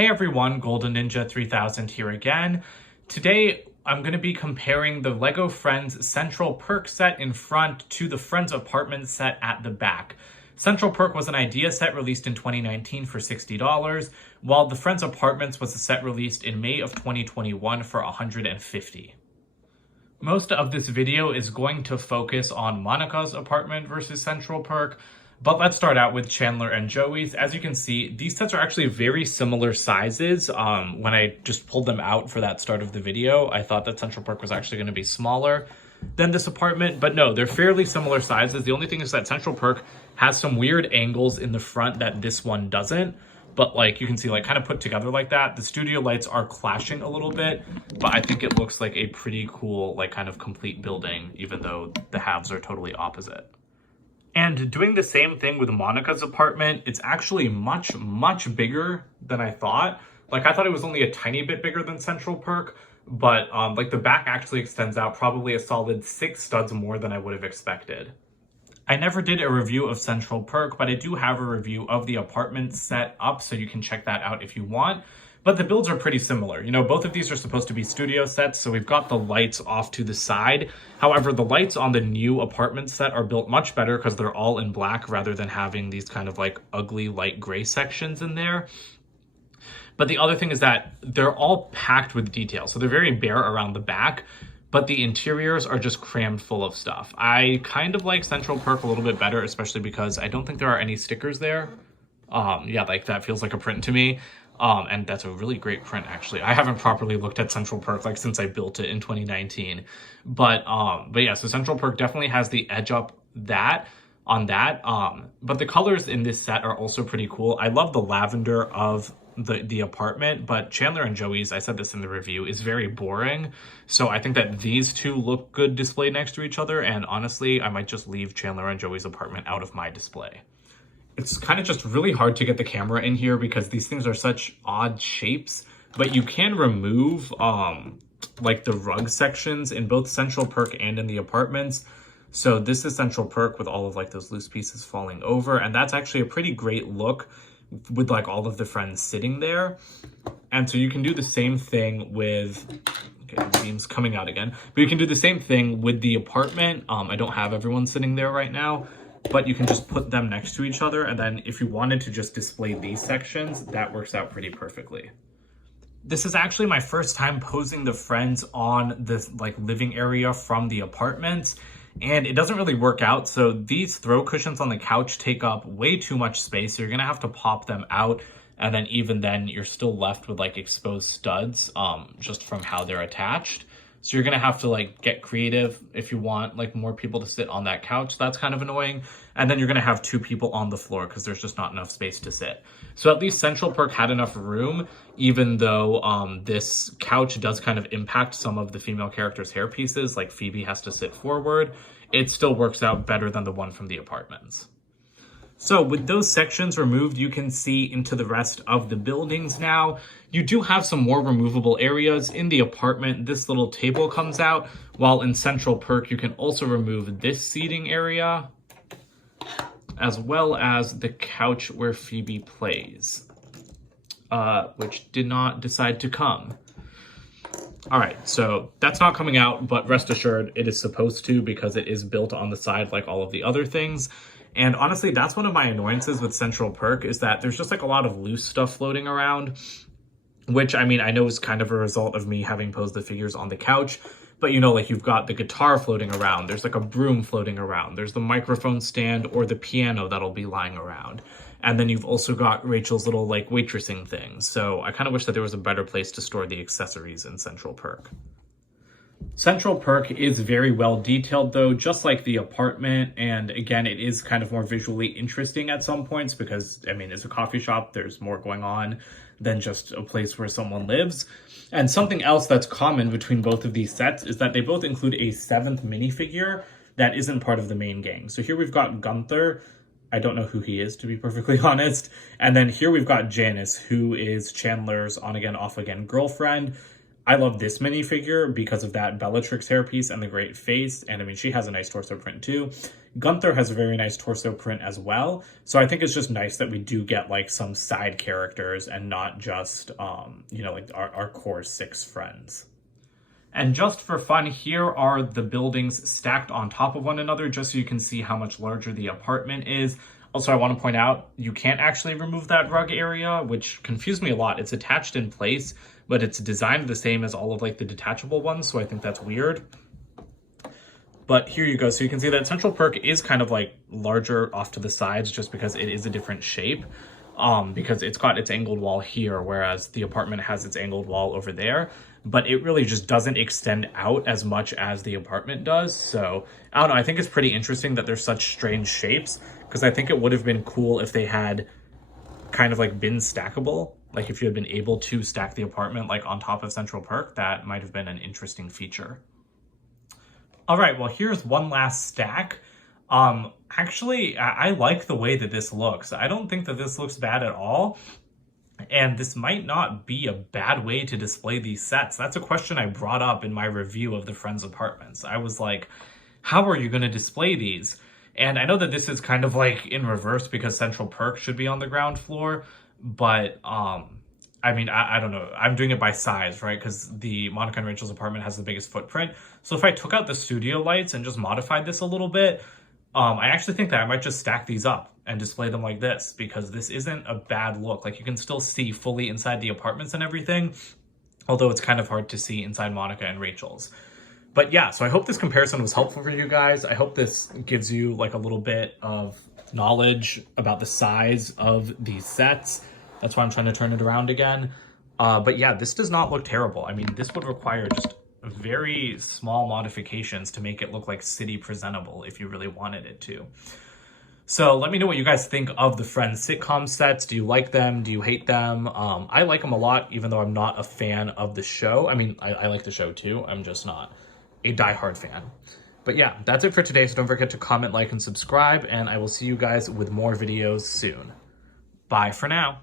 Hey everyone, Golden Ninja 3000 here again. Today I'm going to be comparing the LEGO Friends Central Perk set in front to the Friends Apartment set at the back. Central Perk was an idea set released in 2019 for $60, while the Friends Apartments was a set released in May of 2021 for $150. Most of this video is going to focus on Monica's apartment versus Central Perk, but let's start out with Chandler and Joey's. As you can see, these sets are actually very similar sizes. When I just pulled them out for that start of the video, I thought that Central Perk was actually going to be smaller than this apartment, but no, they're fairly similar sizes. The only thing is that Central Perk has some weird angles in the front that this one doesn't. But like you can see, like kind of put together like that. The studio lights are clashing a little bit, but I think it looks like a pretty cool, like kind of complete building, even though the halves are totally opposite. And doing the same thing with Monica's apartment, it's actually much, much bigger than I thought. Like I thought it was only a tiny bit bigger than Central Perk, but like the back actually extends out probably a solid 6 studs more than I would have expected. I never did a review of Central Perk, but I do have a review of the apartment set up, so you can check that out if you want. But the builds are pretty similar. You know, both of these are supposed to be studio sets, so we've got the lights off to the side. However, the lights on the new apartment set are built much better because they're all in black rather than having these kind of like ugly light gray sections in there. But the other thing is that they're all packed with detail, so they're very bare around the back, but the interiors are just crammed full of stuff. I kind of like Central Perk a little bit better, especially because I don't think there are any stickers there. Yeah, like that feels like a print to me. And that's a really great print, actually. I haven't properly looked at Central Perk like since I built it in 2019. But yeah, so Central Perk definitely has the edge up on that. But the colors in this set are also pretty cool. I love the lavender of the apartment, but Chandler and Joey's, I said this in the review, is very boring. So I think that these two look good displayed next to each other. And honestly, I might just leave Chandler and Joey's apartment out of my display. It's kind of just really hard to get the camera in here because these things are such odd shapes, but you can remove like the rug sections in both Central Perk and in the apartments. So this is Central Perk with all of like those loose pieces falling over, and that's actually a pretty great look with like all of the friends sitting there. And so you can do the same thing with, okay, the beam's coming out again, but you can do the same thing with the apartment. I don't have everyone sitting there right now, but you can just put them next to each other. And then if you wanted to just display these sections, that works out pretty perfectly. This is actually my first time posing the friends on this like living area from the apartments, and it doesn't really work out. So these throw cushions on the couch take up way too much space. So you're gonna have to pop them out. And then even then you're still left with like exposed studs just from how they're attached. So you're going to have to like get creative if you want like more people to sit on that couch. That's kind of annoying. And then you're going to have 2 people on the floor because there's just not enough space to sit. So at least Central Perk had enough room, even though this couch does kind of impact some of the female characters' hair pieces, like Phoebe has to sit forward. It still works out better than the one from the apartments. So with those sections removed, you can see into the rest of the buildings now. You do have some more removable areas. In the apartment, this little table comes out, while in Central Perk, you can also remove this seating area, as well as the couch where Phoebe plays, which did not decide to come. All right, so that's not coming out, but rest assured it is supposed to because it is built on the side like all of the other things. And honestly, that's one of my annoyances with Central Perk is that there's just like a lot of loose stuff floating around, which I mean, I know is kind of a result of me having posed the figures on the couch, but you know, like you've got the guitar floating around, there's like a broom floating around, there's the microphone stand or the piano that'll be lying around. And then you've also got Rachel's little like waitressing thing. So I kind of wish that there was a better place to store the accessories in Central Perk. Central Perk is very well detailed though, just like the apartment. And again, it is kind of more visually interesting at some points because, I mean, it's a coffee shop. There's more going on than just a place where someone lives. And something else that's common between both of these sets is that they both include a 7th minifigure that isn't part of the main gang. So here we've got Gunther. I don't know who he is, to be perfectly honest. And then here we've got Janice, who is Chandler's on-again, off-again girlfriend. I love this minifigure because of that Bellatrix hairpiece and the great face. And I mean, she has a nice torso print too. Gunther has a very nice torso print as well. So I think it's just nice that we do get like some side characters and not just, like our core 6 friends. And just for fun, here are the buildings stacked on top of one another, just so you can see how much larger the apartment is. Also, I want to point out, you can't actually remove that rug area, which confused me a lot. It's attached in place, but it's designed the same as all of like the detachable ones, so I think that's weird. But here you go. So you can see that Central Perk is kind of like larger off to the sides just because it is a different shape. Because it's got its angled wall here, whereas the apartment has its angled wall over there. But it really just doesn't extend out as much as the apartment does. So, I don't know, I think it's pretty interesting that there's such strange shapes, because I think it would have been cool if they had kind of like been stackable. Like if you had been able to stack the apartment like on top of Central Perk, that might have been an interesting feature. All right, well, here's one last stack. Actually, I like the way that this looks. I don't think that this looks bad at all. And this might not be a bad way to display these sets. That's a question I brought up in my review of the Friends apartments. I was like, how are you going to display these? And I know that this is kind of like in reverse because Central Perk should be on the ground floor. But, I mean, I don't know. I'm doing it by size, right? Because the Monica and Rachel's apartment has the biggest footprint. So if I took out the studio lights and just modified this a little bit, I actually think that I might just stack these up and display them like this, because this isn't a bad look. Like you can still see fully inside the apartments and everything, although it's kind of hard to see inside Monica and Rachel's. But yeah, so I hope this comparison was helpful for you guys. I hope this gives you like a little bit of knowledge about the size of these sets. That's why I'm trying to turn it around again. But yeah, this does not look terrible. I mean, this would require just very small modifications to make it look like city presentable if you really wanted it to. So let me know what you guys think of the Friends sitcom sets. Do you like them? Do you hate them? I like them a lot, even though I'm not a fan of the show. I mean, I like the show too. I'm just not a diehard fan. But yeah, that's it for today. So don't forget to comment, like, and subscribe, and I will see you guys with more videos soon. Bye for now.